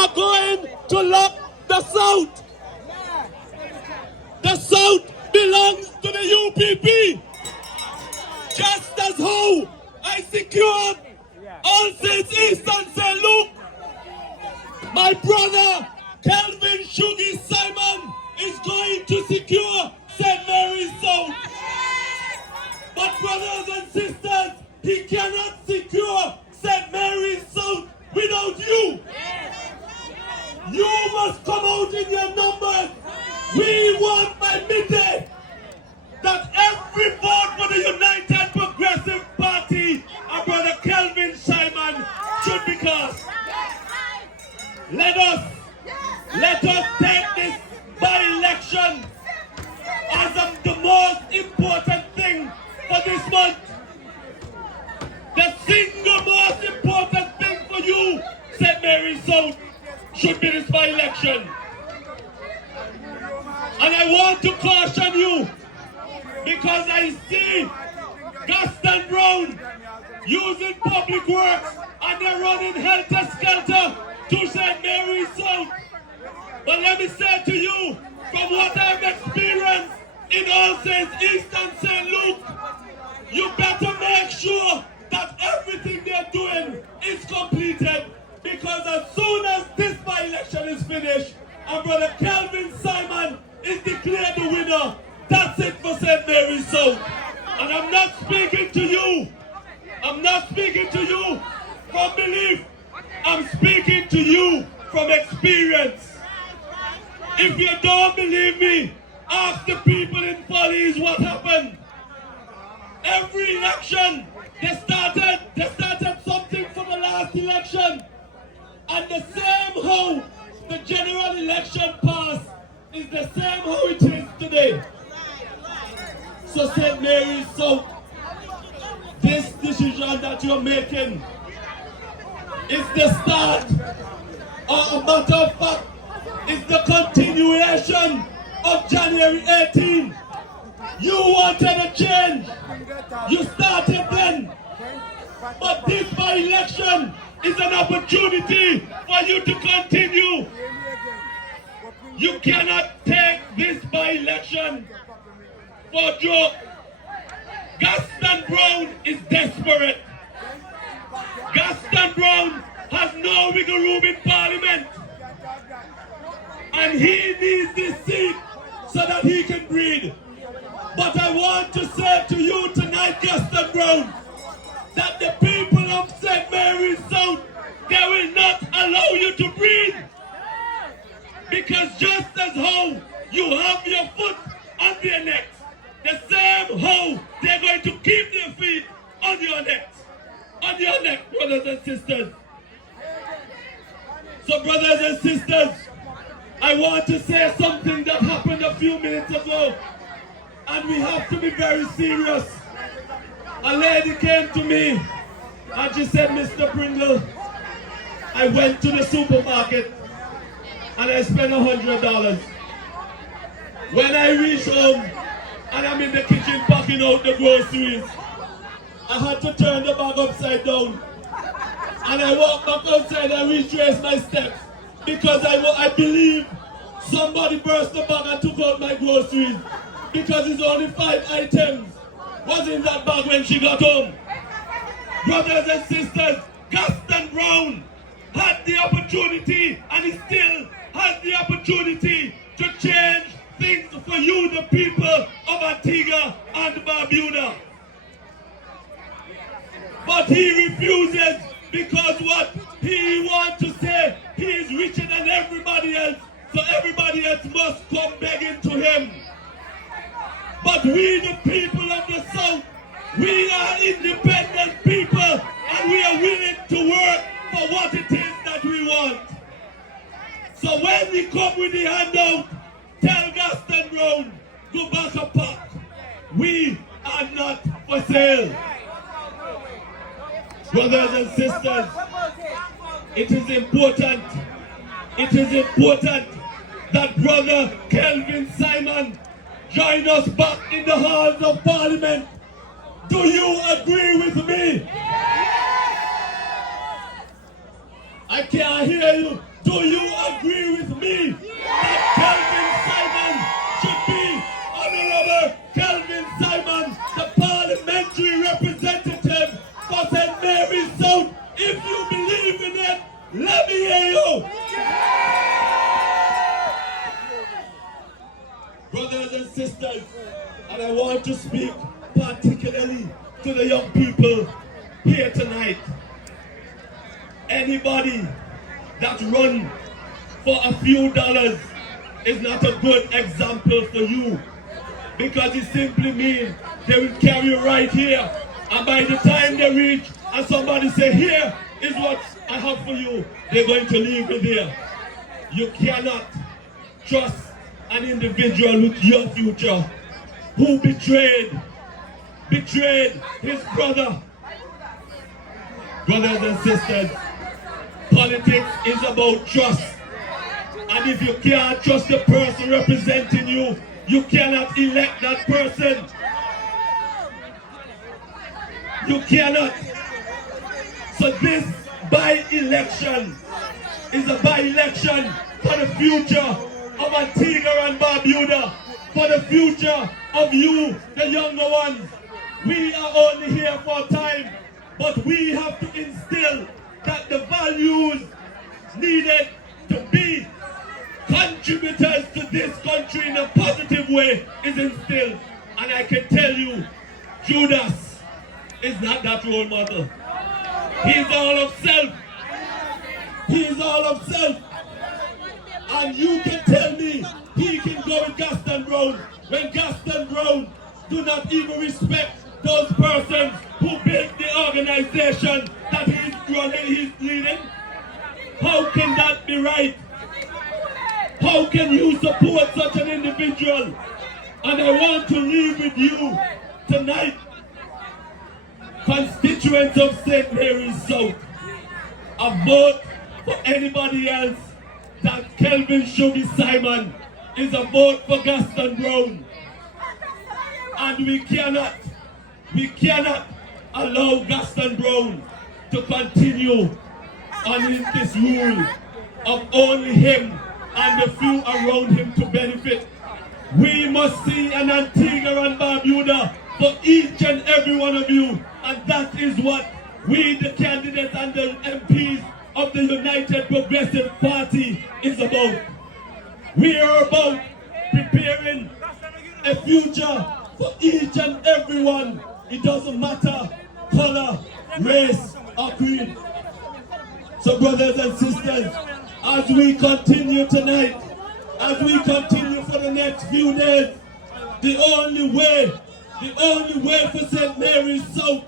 are going to lock the South. The South belongs to the UPP. Just as how I secured All Saints East and St. Luke, my brother Kelvin Shugycade is going to secure St. Mary's South. But brothers and sisters, he cannot secure St. Mary's South without you. You must come out in your numbers. We want by midday that every vote for the United Progressive Party, our brother Kelvin Simon, should be cast. Let us take this by-election as the most important thing for this month. The single most important thing for you, St. Mary's South, should be this by-election. And I want to caution you, because I see Gaston Brown using public works and they're running helter-skelter to St. Mary's South. But let me say to you, from what I've experienced in All Saints East and St. Luke, you better make sure that everything they're doing is completed, because as soon as this by-election is finished and brother Kelvin Simon is declared the winner, that's it for St. Mary's South. And I'm not speaking to you. I'm not speaking to you from belief. I'm speaking to you from experience. If you don't believe me, ask the people in Follies what happened. Every election, they started something for the last election. And the same how the general election passed is the same how it is today. So St. Mary's South, this decision that you're making is the start, or a matter of fact, is the continuation of January 18. You wanted a change. You started then. But this by-election is an opportunity for you to continue. You cannot take this by-election for a joke. Gaston Brown is desperate. Gaston Brown has no wiggle room in Parliament. And he needs this seat so that he can breathe. But I want to say to you tonight, Gaston Brown, that the people of St. Mary's South, they will not allow you to breathe. Because just as how you have your foot on their necks, the same how they're going to keep their feet on your necks. On your neck, brothers and sisters. So brothers and sisters, I want to say something that happened a few minutes ago. And we have to be very serious. A lady came to me and she said, Mr. Pringle, I went to the supermarket and I spent $100. When I reached home and I'm in the kitchen packing out the groceries, I had to turn the bag upside down. And I walked back outside and retraced my steps, because I believe somebody burst the bag and took out my groceries, because it's only 5 items was in that bag when she got home. Brothers and sisters, Gaston Brown had the opportunity, and he still has the opportunity, to change things for you, the people of Antigua and Barbuda. But he refuses, because what he wants to say, he is richer than everybody else, so everybody else must come begging to him. But we, the people of the South, we are independent people, and we are willing to work for what it is that we want. So when we come with the handout, tell Gaston Brown, go back a pack. We are not for sale. Brothers and sisters, it is important that brother Kelvin Simon join us back in the halls of Parliament. Do you agree with me? I can't hear you. Do you here tonight, anybody that run for a few dollars is not a good example for you, because it simply means they will carry you right here, and by the time they reach and somebody say, here is what I have for you, they're going to leave you there. You cannot trust an individual with your future who betrayed his brother. Brothers and sisters, politics is about trust. And if you can't trust the person representing you, you cannot elect that person. You cannot. So this by-election is a by-election for the future of Antigua and Barbuda, for the future of you, the younger ones. We are only here for a time, but we have to instill that the values needed to be contributors to this country in a positive way is instilled. And I can tell you, Judas is not that role model. He's all of self. He's all of self. And you can tell me he can go with Gaston Brown when Gaston Brown do not even respect those persons who built the organization that he's leading. How can that be right? How can you support such an individual? And I want to leave with you tonight, constituents of St. Mary's South, a vote for anybody else that Kelvin Shugi Simon is a vote for Gaston Brown. And we cannot allow Gaston Brown to continue on this rule of only him and the few around him to benefit. We must see an Antigua and Barbuda for each and every one of you, and that is what we, the candidates and the MPs of the United Progressive Party, is about. We are about preparing a future for each and everyone. It doesn't matter color, race, or creed. So brothers and sisters, as we continue tonight, as we continue for the next few days, the only way for St. Mary's South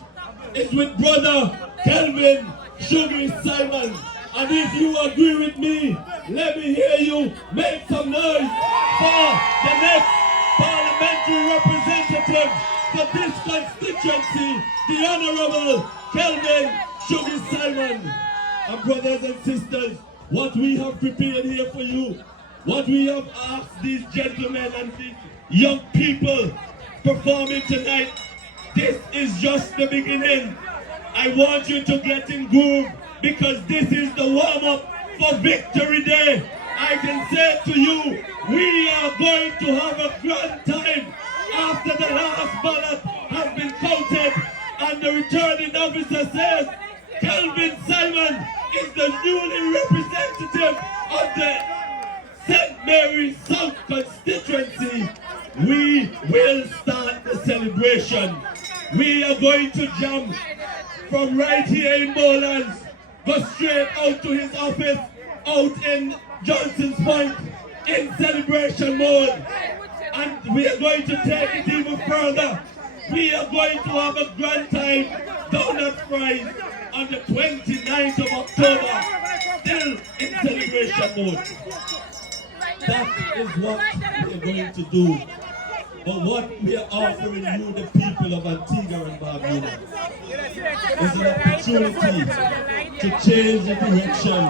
is with Brother Kelvin Shugi Simon. And if you agree with me, let me hear you make some noise for the next parliamentary representative for this constituency, the Honorable Kelvin Shugi Simon. And brothers and sisters, what we have prepared here for you, what we have asked these gentlemen and these young people performing tonight, this is just the beginning. I want you to get in groove, because this is the warm-up for Victory Day. I can say to you, we are going to have a grand time after the last ballot has been counted and the returning officer says Kelvin Simon is the newly representative of the St. Mary's South constituency. We will start the celebration. We are going to jump from right here in Bowlands, go straight out to his office, out in Johnson's Point, in celebration mode. And we are going to take it even further. We are going to have a grand time down at Fry's on the 29th of October, still in celebration mode. That is what we are going to do. But what we are offering you, the people of Antigua and Barbuda, is an opportunity to change the direction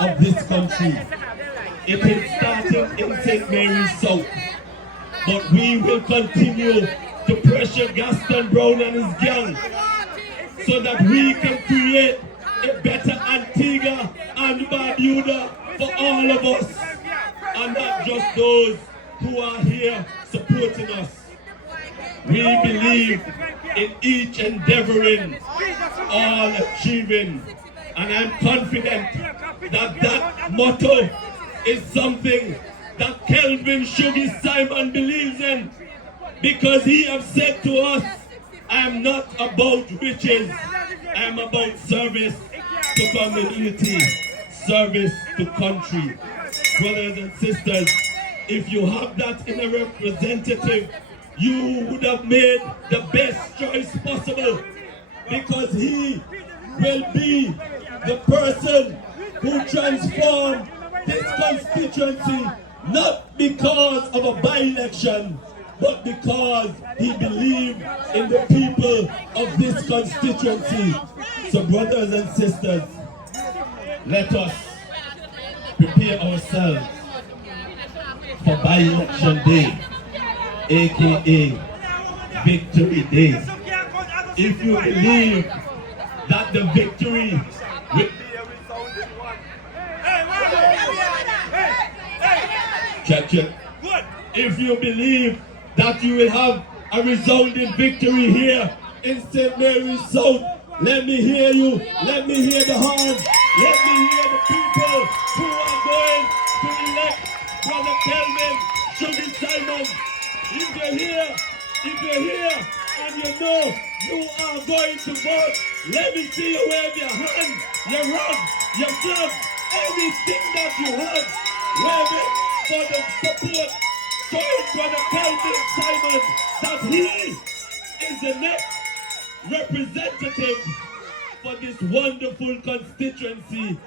of this country. It is starting in St. Mary's South, but we will continue to pressure Gaston Brown and his gang so that we can create a better Antigua and Barbuda for all of us, and not just those who are here supporting us. We believe in each endeavoring, all achieving, and I'm confident that that motto is something that Kelvin Shugi Simon believes in, because he has said to us, I am not about riches, I'm about service to community, service to country. Brothers and sisters, if you have that in a representative, you would have made the best choice possible, because he will be the person who transformed this constituency, not because of a by-election, but because he believed in the people of this constituency. So brothers and sisters, let us prepare ourselves for by-election day, aka Victory Day. If you believe that the victory will be a resounding one, check. If you believe that you will have a resounding victory here in St. Mary's South, let me hear you, let me hear the horns, let me hear the people who are going to elect Brother Kelvin Shugycade. If you're here and you know you are going to vote, let me see you wave your hand, your rug, your flag, everything that you have, wave it for the support, showing Brother Kelvin Simon that he is the next representative for this wonderful constituency